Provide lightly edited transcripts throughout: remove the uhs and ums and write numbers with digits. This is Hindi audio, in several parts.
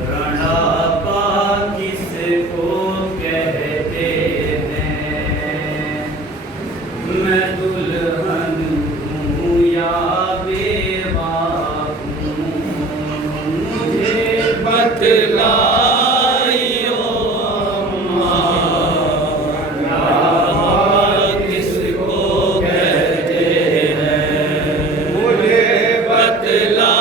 रणापा किसको कहते हैं? मैं दुल्हन हूँ या बेवा हूँ, मुझे बतलाइयो अम्मा। रणापा किसको कहते हैं? मुझे बतला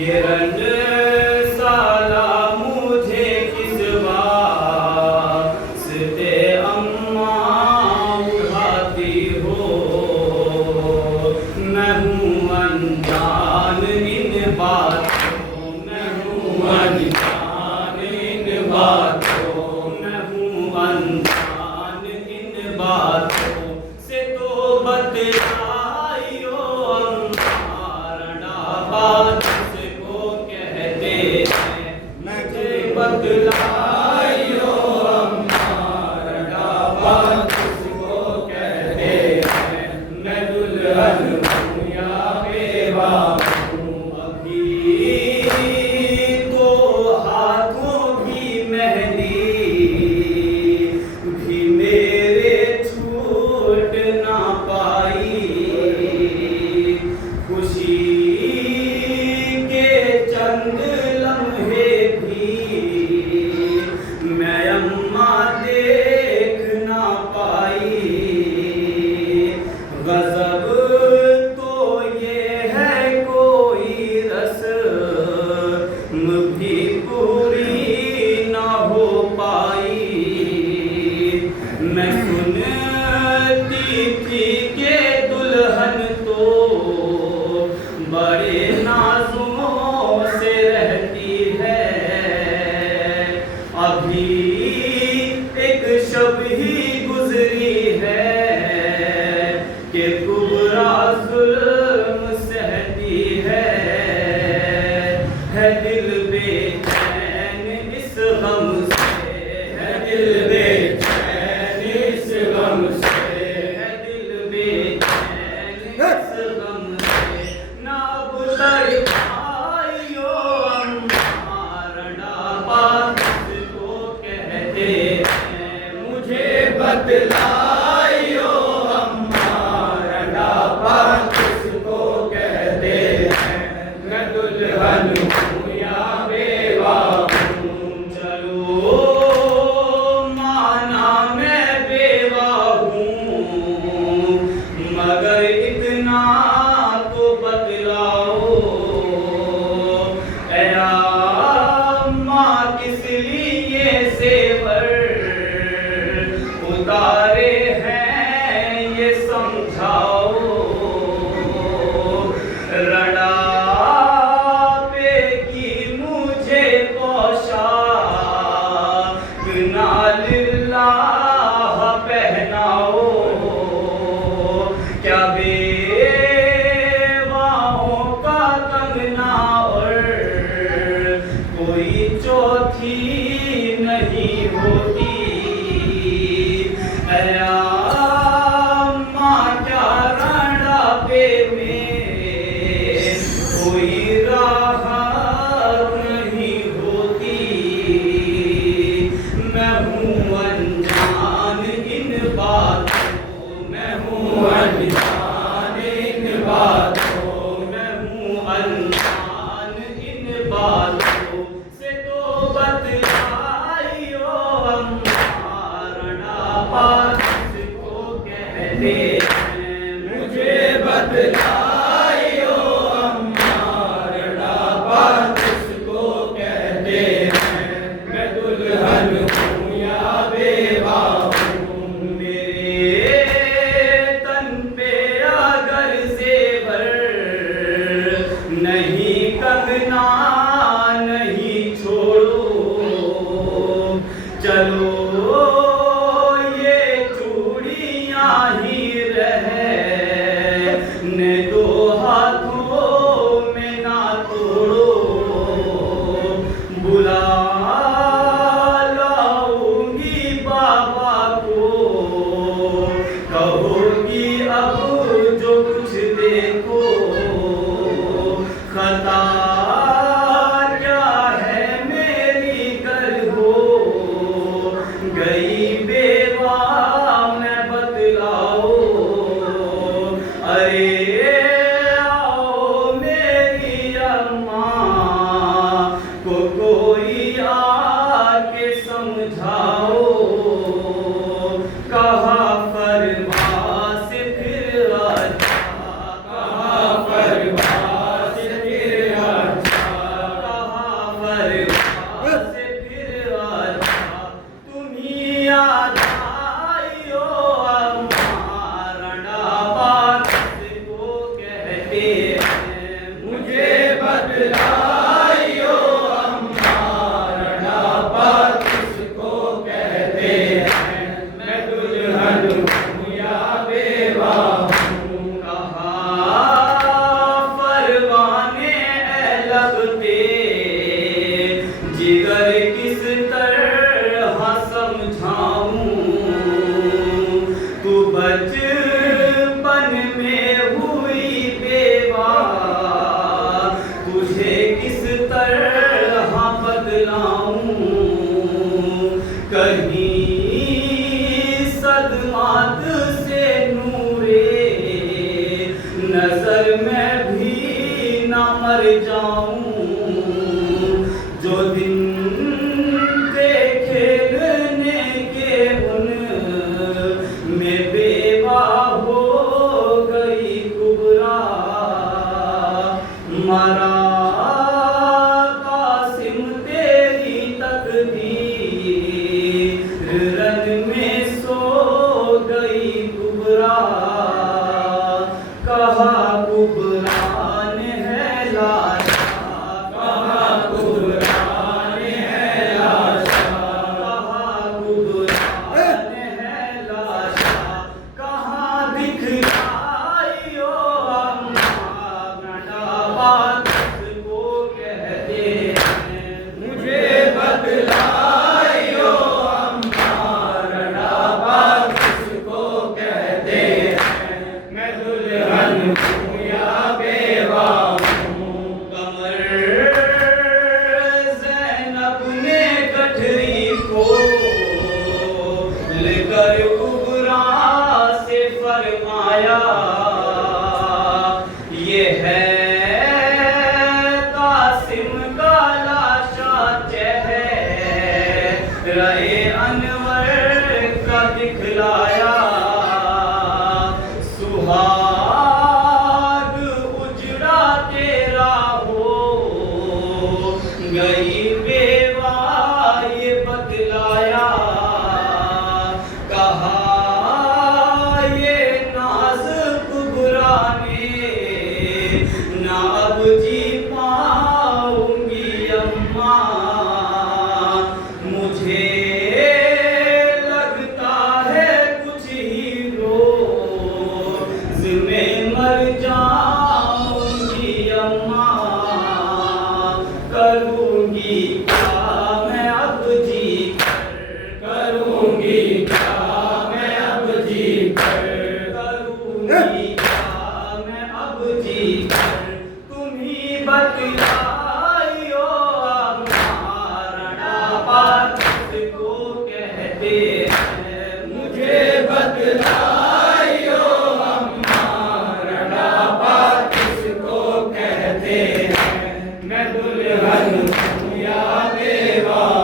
ये रंड साला मुझे किस वास्ते अम्मा उठाती हो? मैं हूँ अनजान इन बातों, मैं हूँ अनजान इन बातों, मैं हूँ अनजान इन बातों से तो बतला किसको कहते हैं? मुझे बतलाइयो अम्मा। रणापा किसको कहते हैं? मैं दुल्हन हूँ या बेवा हूँ। अभी तो हाथों की मेहंदी भी मेरे छूट ना पाई। खुशी चंद लम्हे भी मैं अम्मा देख ना पाई। गजब तो ये है कोई रस्म भी पूरी ना हो पाई। मैं सुनती थी के दुल्हन तो बड़े नाजुकों से रहती है। अभी एक शब ही गुजरी है कि कुबरा जुल्म सहती है। दिल बेचैन इस गम से, है दिल बेचैन इस गम से, है दिल बेचैन इस गम से। ना बुलाइयो अम्मा। रणापा किसको कहते कोई चौथी नहीं होती। माँ क्या राणा पे में कोई राह नहीं होती। मैं हूँ अनजान इन बातों, मैं हूँ अनजान इन बातों, मैं हूँ अनजान इन बातों से। तो बतलाइयो अम्मा रणा पास को कहते हैं। मुझे बतलाइयो अम्मा रणा पास को कहते हैं। मैं दुल्हन हूँ या बेवा हूँ, मेरे तन पे अगर ज़ेवर नहीं, कंगना नहीं छोड़ो। चलो ये चूड़ियाँ ही रहने दो, हाथों में ना तोड़ो। बुला लाऊंगी बाबा को, कहोगी अब जो कुछ देखो। खता क्या है मेरी कर हो गई बेवा, मैं बतलाओ। अरे आओ मेरी अम्मा को कोई आके समझाओ। कहा फरमा से फिर अच्छा, कहा फरमा से फिर अच्छा, कहा फरमा से फिर अच्छा। तुम्ही आ जाइयो अम्मा रणा पास को कहते हैं। मुझे बतलाइयो अम्मा रणा पास को कहते हैं। मैं दुल्हन हूँ या बेवा हूँ। कहा परवाने लगते जिगर किस तरह समझाऊं। तू बचपन में हुई बेवा, तुझे किस तरह बतलाऊं। कहीं सदमात से नूरे नजर में भी न मर जाऊं। जो दिन थे खेलने के उन में बेवा हो गई कुबरा। मरा कासिम तेरी तकदीर रन में सो गई कुबरा। कहा कुबरान है लाशा, कहा कुबरान है लाशा, कहा कुबरान है लाशा। कहाँ दिखलाइयो अम्मा रणा पास को कहते हैं। मुझे बतलाइयो अम्मा रणा पास को कहते हैं। मैं दुल्हन हूँ या बेवा हूँ। कमर ज़ैनब ने गठरी को लेकर कुबरा से फरमाया। ये है कासिम का लाशा, चेहरे अनवर का दिखलाया। सुहाग उजड़ा तेरा हो गई बेवा, ये बतलाया। कहा ये नाज कुबरा ने ना अब जी पाऊंगी अम्मा। मुझे किसको कहते हैं? मुझे बतलाइयो अम्मा रड़ापा किसको कहते हैं? मैं दुल्हन हूँ या बेवा